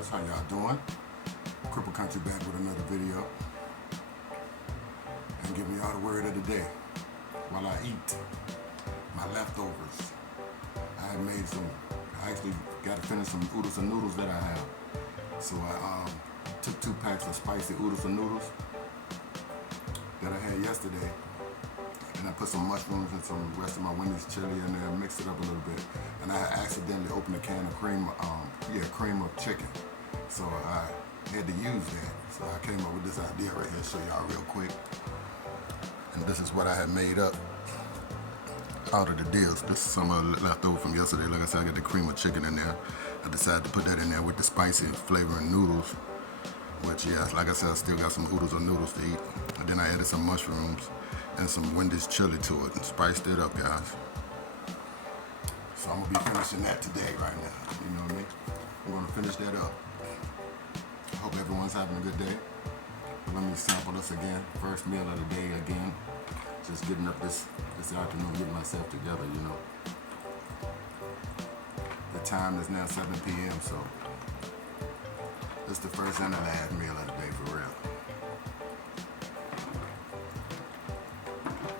guys, how y'all doing? Cripple Country back with another video and giving y'all the word of the day while I eat my leftovers. I actually got to finish some oodles and noodles that I have. So I took 2 packs of spicy oodles and noodles that I had yesterday, and I put some mushrooms and some rest of my Wendy's chili in there, mixed it up a little bit, and I accidentally opened a can of cream of chicken. So I had to use that. So I came up with this idea right here, show y'all real quick. And this is what I had made up out of the deals. This is some of the leftover from yesterday. Like I said, I got the cream of chicken in there. I decided to put that in there with the spicy flavoring noodles, which, yeah, like I said, I still got some oodles of noodles to eat. And then I added some mushrooms and some Wendy's chili to it and spiced it up, guys. So I'm gonna be finishing that today right now. You know what I mean? I'm gonna finish that up. Hope everyone's having a good day. But let me sample this again. First meal of the day again. Just getting up this afternoon, getting myself together, you know. The time is now 7 p.m. so this is the first and the last meal of the day for real.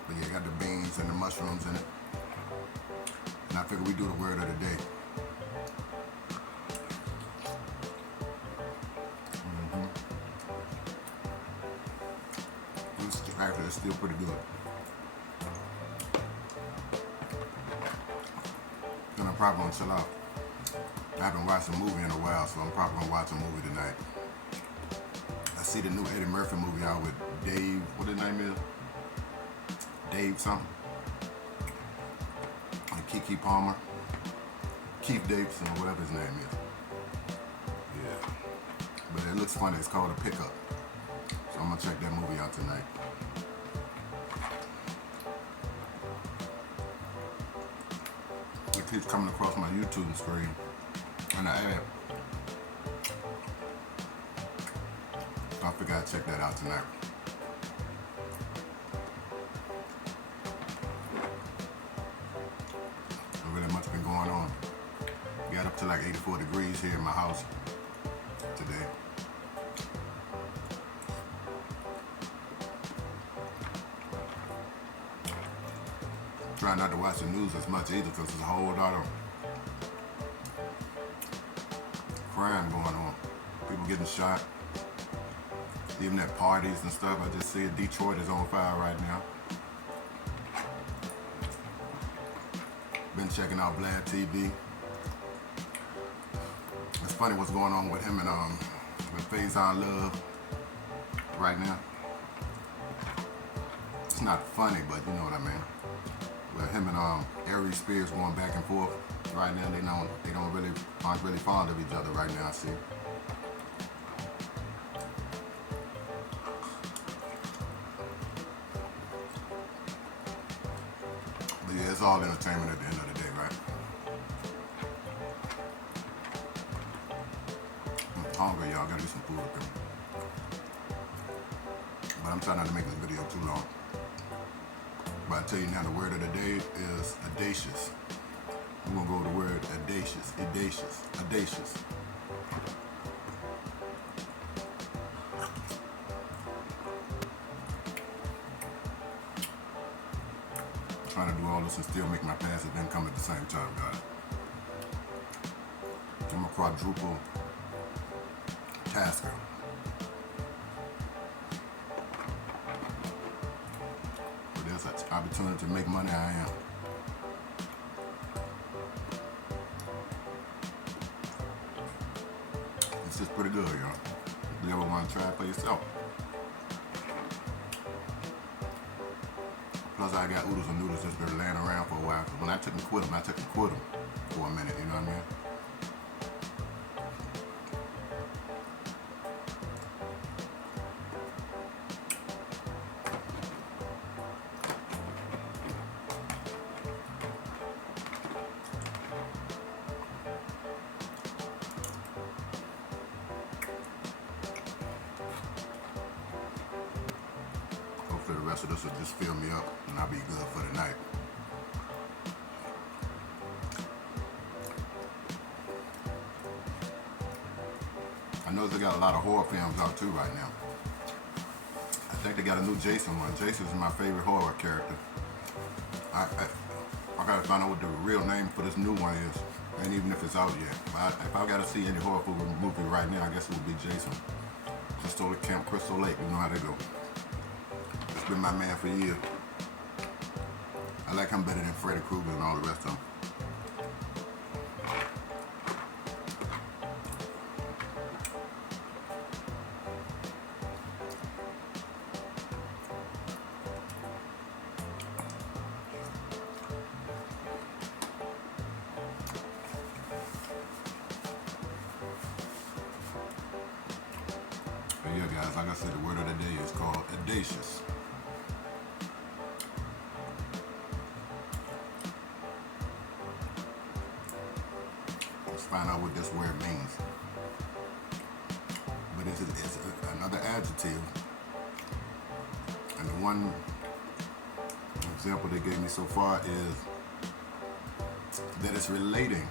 But yeah, got the beans and the mushrooms in it. And I figure we do the word of the day. Actually, it's still pretty good. And I'm probably gonna chill out. I haven't watched a movie in a while, so I'm probably gonna watch a movie tonight. I see the new Eddie Murphy movie out with Dave, what his name is? Dave something. And Keke Palmer. Keith Davidson, or whatever his name is. Yeah. But it looks funny, it's called A Pickup. So I'm gonna check that movie out tonight. It keeps coming across my YouTube screen and I ad. So I figured I'd check that out tonight. Not really much been going on. Got up to like 84 degrees here in my house today. Try not to watch the news as much either because there's a whole lot of crime going on. People getting shot, even at parties and stuff. I just see Detroit is on fire right now. Been checking out Vlad TV. It's funny what's going on with him and with Faison Love right now. It's not funny, but you know what I mean. With him and Aries Spears going back and forth right now, they aren't really fond of each other right now. I see. But yeah, it's all entertainment at the end of the day, right? I'm hungry, y'all. Gotta get some food up here. But I'm trying not to make this video too long. But I tell you now, the word of the day is audacious. We're gonna go with the word audacious, audacious. Trying to do all this and still make my passive income at the same time, guys. I'm a quadruple tasker. Opportunity to make money, I am. It's just pretty good, y'all. If you ever want to try it for yourself. Plus, I got oodles and noodles just been laying around for a while. When I took and quit them, for a minute, you know what I mean? The rest of this will just fill me up and I'll be good for the night. notice they got a lot of horror films out too right now. I think they got a new Jason one. Jason is my favorite horror character. I gotta find out what the real name for this new one is, and even if it's out yet. If I gotta see any horror movie right now, I guess it would be Jason. Camp Crystal Lake, you know how they go. It's been my man for years. I like him better than Freddy Krueger and all the rest of them. But yeah, guys, like I said, the word of the day is called audacious. Let's find out what this word means. But it's another adjective. And the one example they gave me so far is that it's relating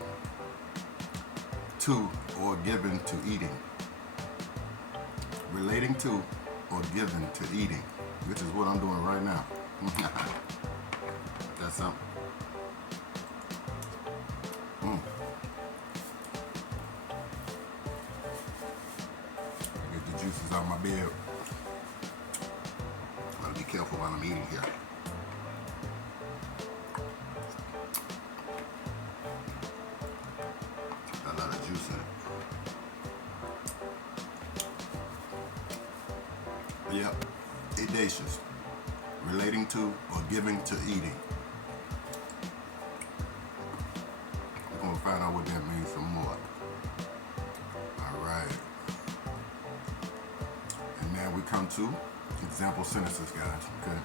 to or given to eating. Relating to or given to eating, which is what I'm doing right now. That's something. Get the juices out of my beard. Gotta be careful while I'm eating here. A lot of juice in it. Yep, audacious, relating to or giving to eating. We're gonna find out what that means some more. All right. And now we come to example sentences, guys, okay?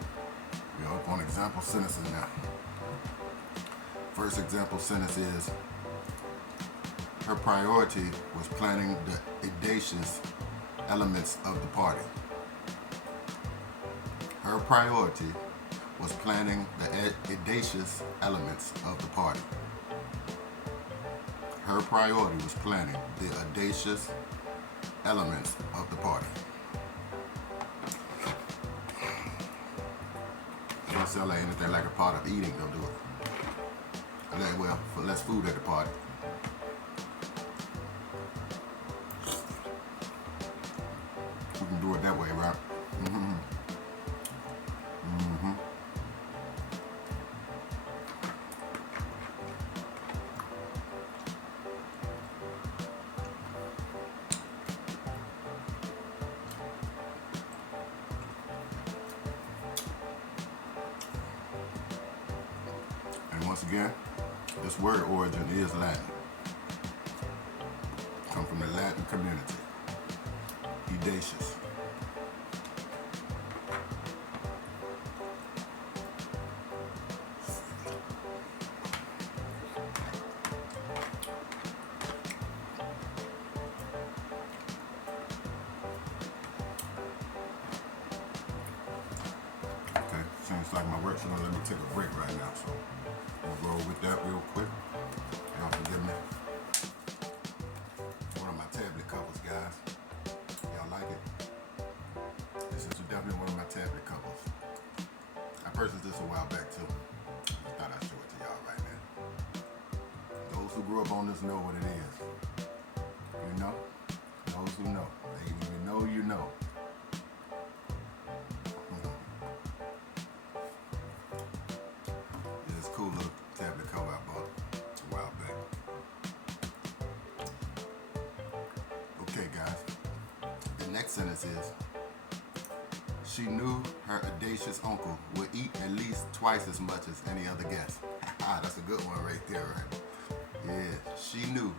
We're up on example sentences now. First example sentence is, her priority was planning the audacious elements of the party. Her priority was planning the audacious elements of the party. Her priority was planning the audacious elements of the party. It don't sound like anything like a part of eating, don't do it. Well, for less food at the party. We can do it that way, right? And once again, this word origin is Latin. Come from the Latin community. Audacious. Okay, seems like my work's gonna let me take a break right now, so we'll roll with that real quick. Y'all forgive me. One of my tablet covers, guys. Y'all like it? This is definitely one of my tablet covers. I purchased this a while back too. I thought I'd show it to y'all right now. Those who grew up on this know what it is. You know? Those who know. If you know, you know. This cool little tablet cover I bought a while back. Okay, guys. The next sentence is, she knew her audacious uncle would eat at least twice as much as any other guest. That's a good one right there, right? Yeah, she knew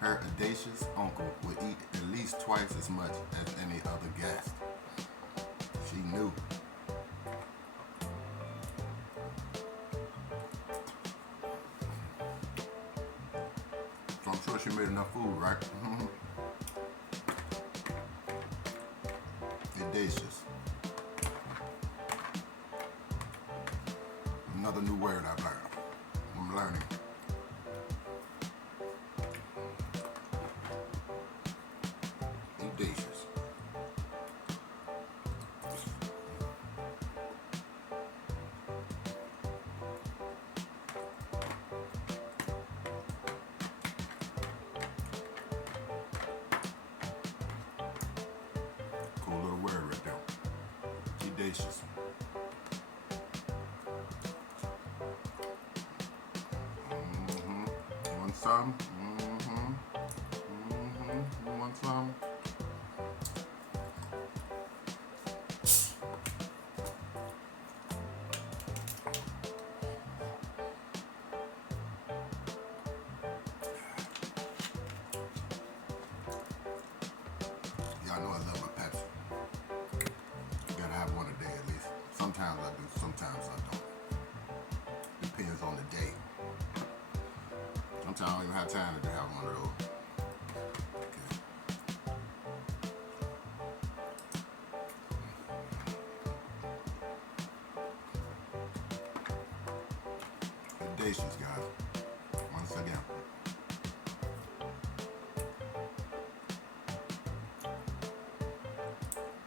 her audacious uncle would eat at least twice as much as any other guest. She knew. So I'm sure she made enough food, right? Audacious. Another new word I've learned. I'm learning. Sedacious. You want some? You want some? Y'all know I love my Pepsi. You gotta have one a day at least. Sometimes I do, sometimes I don't. Depends on the day. Sometimes I don't even have time to have one of those. Okay. Sedacious, guys. Once again.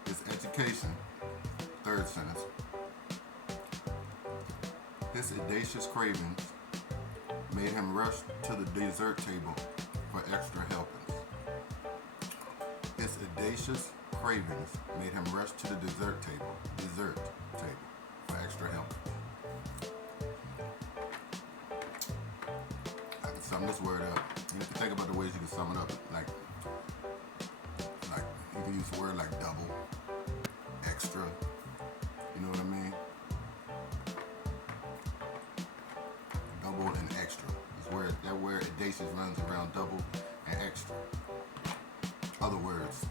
His education, third sentence. His audacious cravings made him rush to the dessert table for extra helpings. His audacious cravings made him rush to the dessert table for extra helpings. I can sum this word up. You have to think about the ways you can sum it up. Like you can use the word like double, extra. You know what I mean? Double and extra is where that word audacious runs around double and extra. Other words.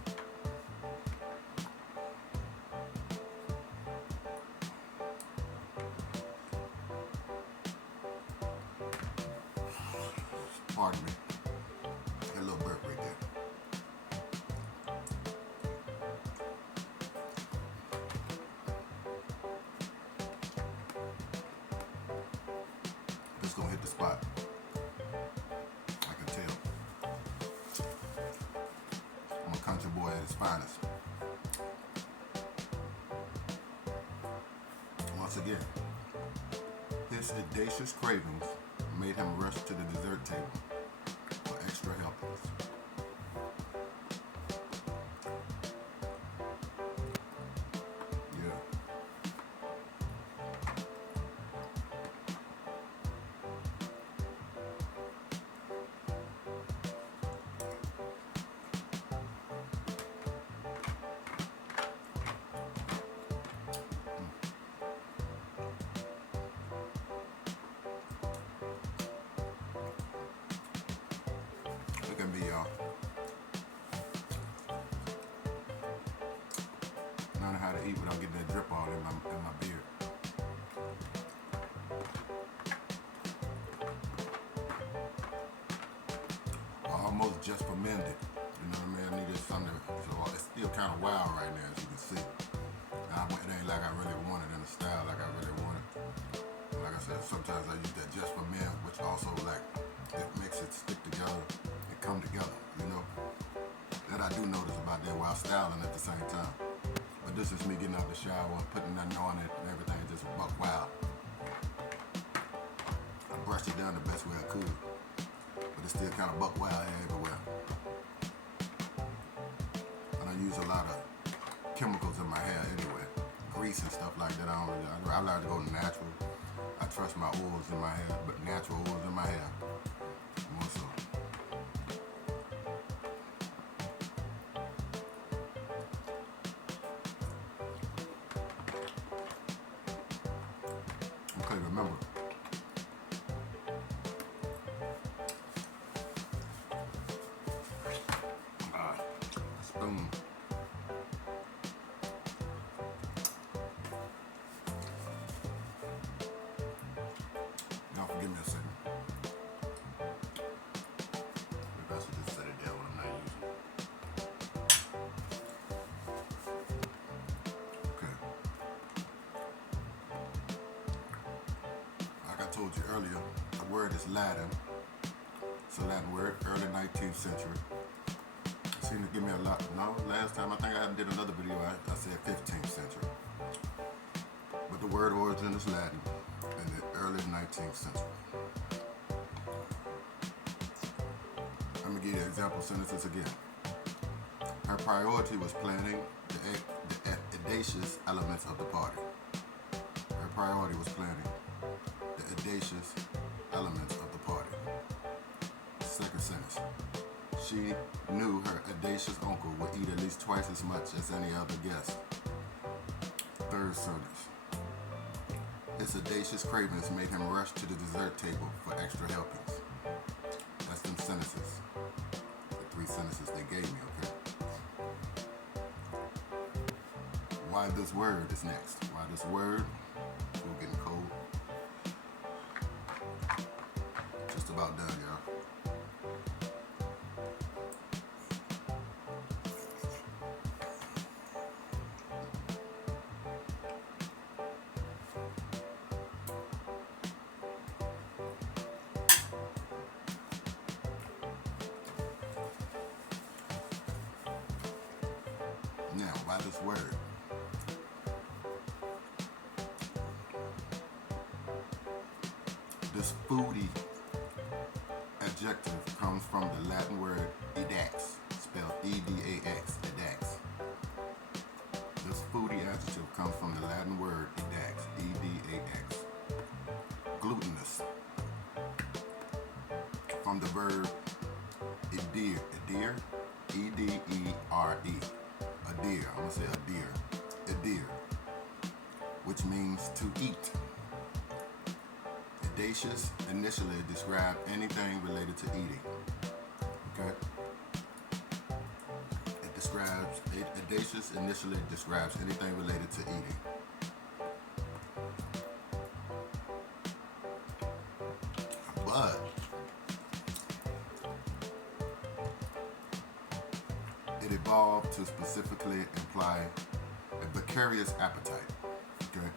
Pardon me. A little burp right there. It's gonna hit the spot. I can tell. I'm a country boy at his finest. Once again, his audacious cravings made him rush to the dessert table for extra helpings. Yeah. Look at me, y'all. Learning how to eat without getting that drip all in my beard. Almost just fermented. You know what I mean? I needed something, so it's still kind of wild right now, as you can see. It ain't like I really want it in the style like I really want it. Like I said, sometimes I use that just ferment, which also like it makes it stick together and come together. You know, that I do notice about that while styling at the same time. But this is me getting out the shower, putting nothing on it, and everything just buck wild. I brushed it down the best way I could, but it's still kind of buck wild everywhere. And I use a lot of chemicals in my hair anyway, grease and stuff like that. I like to go natural. I trust my oils in my hair, but natural oils in my hair more so. Okay, remember. Spoon. Now forgive me a second. Maybe I should just set it down when I'm not using it. Okay. Like I told you earlier, the word is Latin. It's a Latin word, early 19th century. It seemed to give me a lot. No, last time I think I did another video, I said 15th century. But the word origin is Latin in the early 19th century. Let me give you example sentences again. Her priority was planning the audacious elements of the party. Her priority was planning the audacious elements of the party. Second sentence. She knew her audacious uncle would eat at least twice as much as any other guest. Third sentence. His audacious cravings made him rush to the dessert table for extra helpings. That's them sentences. The three sentences they gave me, okay? Why this word is next. Why this word? We're getting cold. Just about done, y'all. Now, why this word? This foodie adjective comes from the Latin word edax, spelled E-D-A-X, edax. This foodie adjective comes from the Latin word edax, E-D-A-X. Glutinous, from the verb edere, E-D-E-R-E. Adhere, I'm gonna say adhere, which means to eat. Audacious initially described anything related to eating. Okay? Audacious initially describes anything related to eating. But it evolved to specifically imply a vicarious appetite. Okay?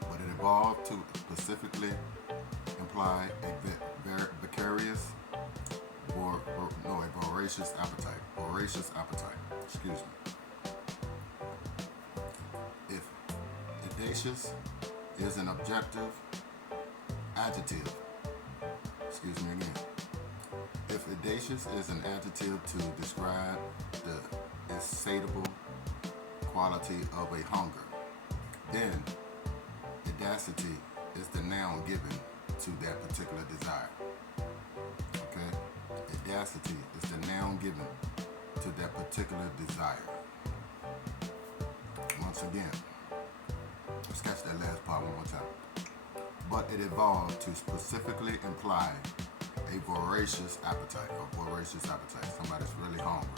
But it evolved to specifically imply a vicarious or a voracious appetite. Voracious appetite. Excuse me. If audacious is an objective adjective, excuse me again. If audacious is an adjective to describe the insatiable quality of a hunger, then audacity is the noun given to that particular desire. Okay? Audacity is the noun given to that particular desire. Once again, let's catch that last part one more time. But it evolved to specifically imply a voracious appetite, Somebody's really hungry.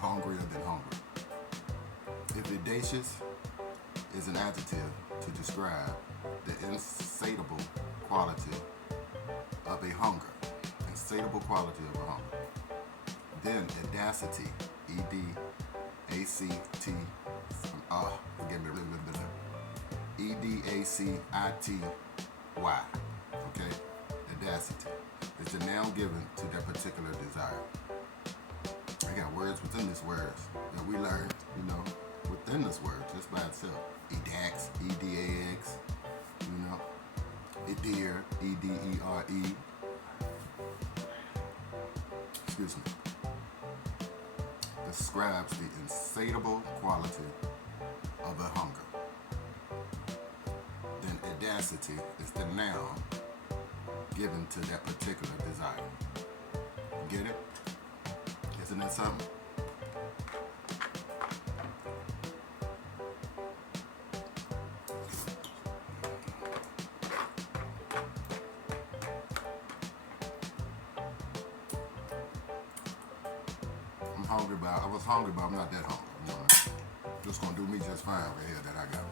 Hungrier than hungry. If audacious is an adjective to describe the insatiable quality of a hunger, then audacity, E-D-A-C-T, E-D-A-C-I-T-Y, okay? Audacity is the noun given to that particular desire. I got words within this words that we learned, within this word, just by itself. Edax, E-D-A-X, Edere, E-D-E-R-E. Excuse me. Describes the insatiable quality of a hunger. Then audacity is the noun given to that particular desire. Get it? Isn't that something? I was hungry, but I'm not that hungry. Just gonna do me just fine right here that I got.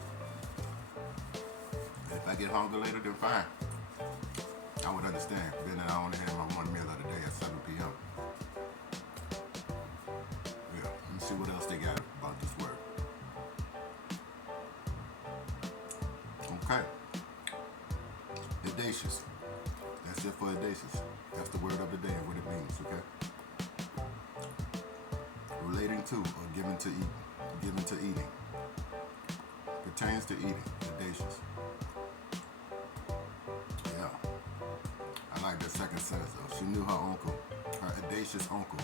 If I get hungry later, then fine. I would understand. Then I only had my one meal of the day at 7 p.m. Yeah, let me see what else they got about this word. Okay. Audacious. That's it for audacious. That's the word of the day and what it means, okay? Relating to or given to eating. Pertains to eating. Audacious. Yeah. I like that second sentence though. She knew her audacious uncle,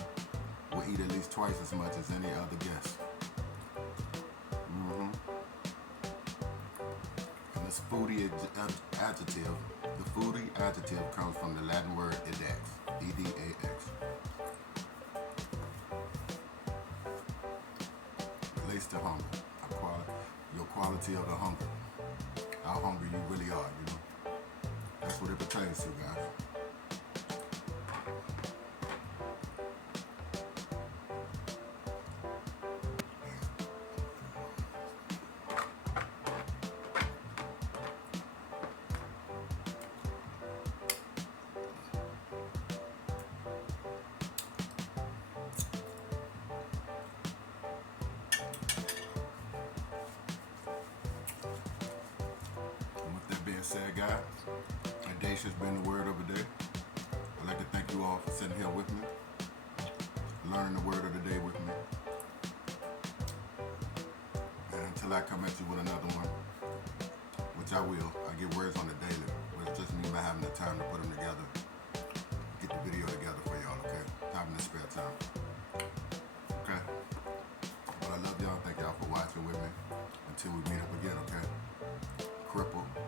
would eat at least twice as much as any other guest. This foodie adjective, the foodie adjective comes from the Latin word edax, E-D-A-X. Relates to hunger, your quality of the hunger, how hungry you really are, you know. That's what it pertains to, guys. And with that being said, guys, audacious has been the word of the day. I'd like to thank you all for sitting here with me, learning the word of the day with me. And until I come at you with another one, which I will, I get words on the daily, but it's just me not having the time to put them together, get the video together for y'all, okay? Having the spare time, okay? But I love y'all, thank y'all for watching with me. Until we meet up again, okay? Cripple.